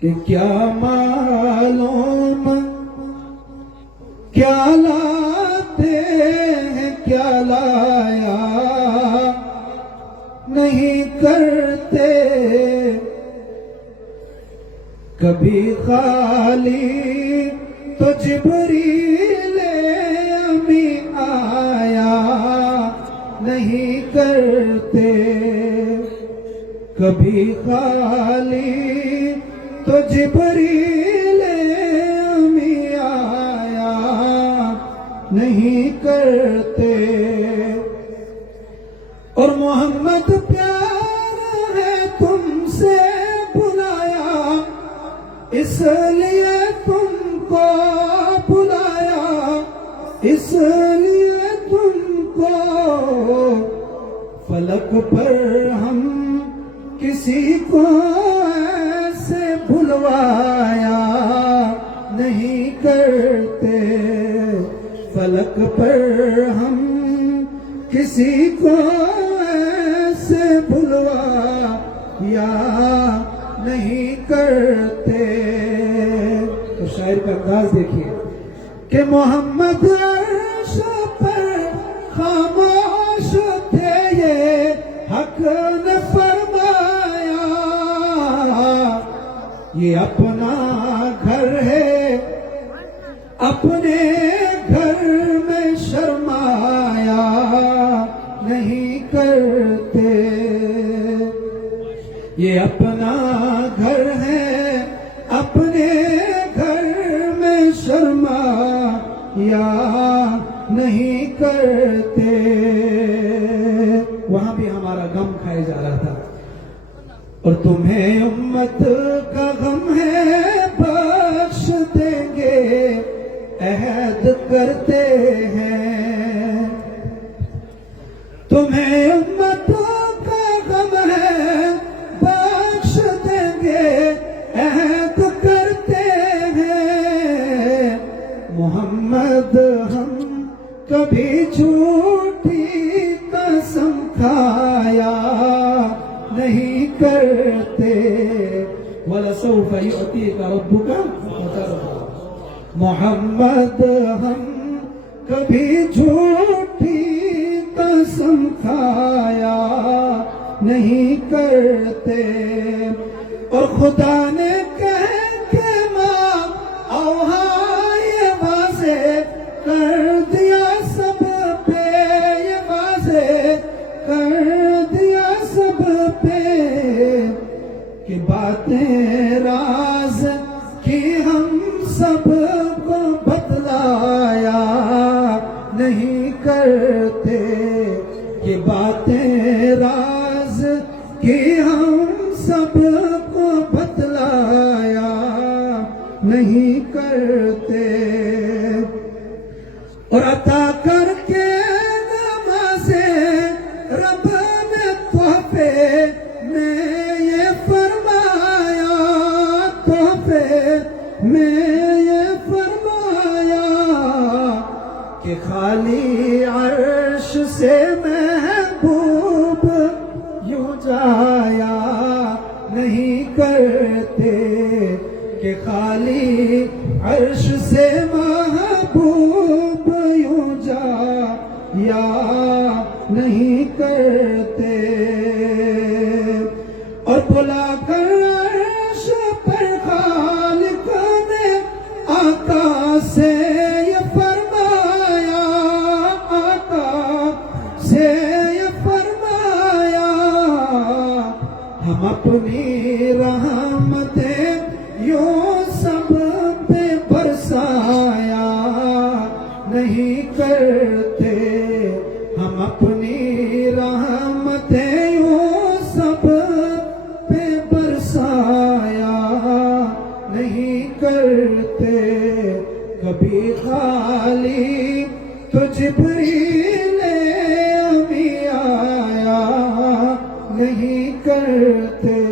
کہ کیا معلوم کیا لاتے ہیں کیا لایا نہیں کرتے کبھی خالی تو جبریل امی آیا نہیں کرتے کبھی خالی تو جبریل امی آیا نہیں کرتے اور محمد پیار ہے تم سے بلایا اس لیے تم کو بلایا اس لیے تم کو فلک پر ہم کسی کو ایسے بھلوایا نہیں کرتے فلک پر ہم کسی کو ایسے بھلوایا نہیں کرتے. تو شاعر کا انداز دیکھیے کہ محمد عرش پر خاموش تھے یہ حق نے فرمایا یہ اپنا گھر ہے اپنے گھر میں شرمایا نہیں کرتے یہ اپنا گھر ہے اپنے گھر میں شرمایا نہیں کرتے. وہاں بھی ہمارا غم کھائے جا رہا تھا اور تمہیں امت کا غم ہے بخش دیں گے عہد کرتے ہیں تمہیں امت کا غم ہے بخش دیں گے عہد کرتے ہیں محمد ہم کبھی جھوٹی قسم کھایا نہیں کرتے وَلَسَوْفَ يُعْتِيكَ رَبُّكَ فَتَرْضَىٰ محمد ہم کبھی جھوٹی قسم کھایا نہیں کرتے اور خدا نے کہہ کے ماں اوہا یہ واضح کر دیا سب پہ یہ واضح کر دیا سب پہ کہ باتیں راز کی ہم سب کو بتلایا نہیں کرتے کہ باتیں راز کی ہم سب کو بتلایا نہیں کرتے اور عطا کر کے نمازیں رب نے تحفے میں یہ فرمایا تحفے میں یہ فرمایا کہ خالی عرش سے محبوب یوں جایا نہیں کرتے کہ خالی عرش سے محبوب یوں جایا نہیں کرتے اور بلا کر عرش پر خالق نے آقا سے یہ فرمایا آقا سے یہ فرمایا ہم اپنی رحمتیں یوں سب پہ برسایا نہیں کرتے ہم اپنی رحمتیں یوں سب پہ برسایا نہیں کرتے کبھی خالی تو جبریل امی آیا نہیں کرتے.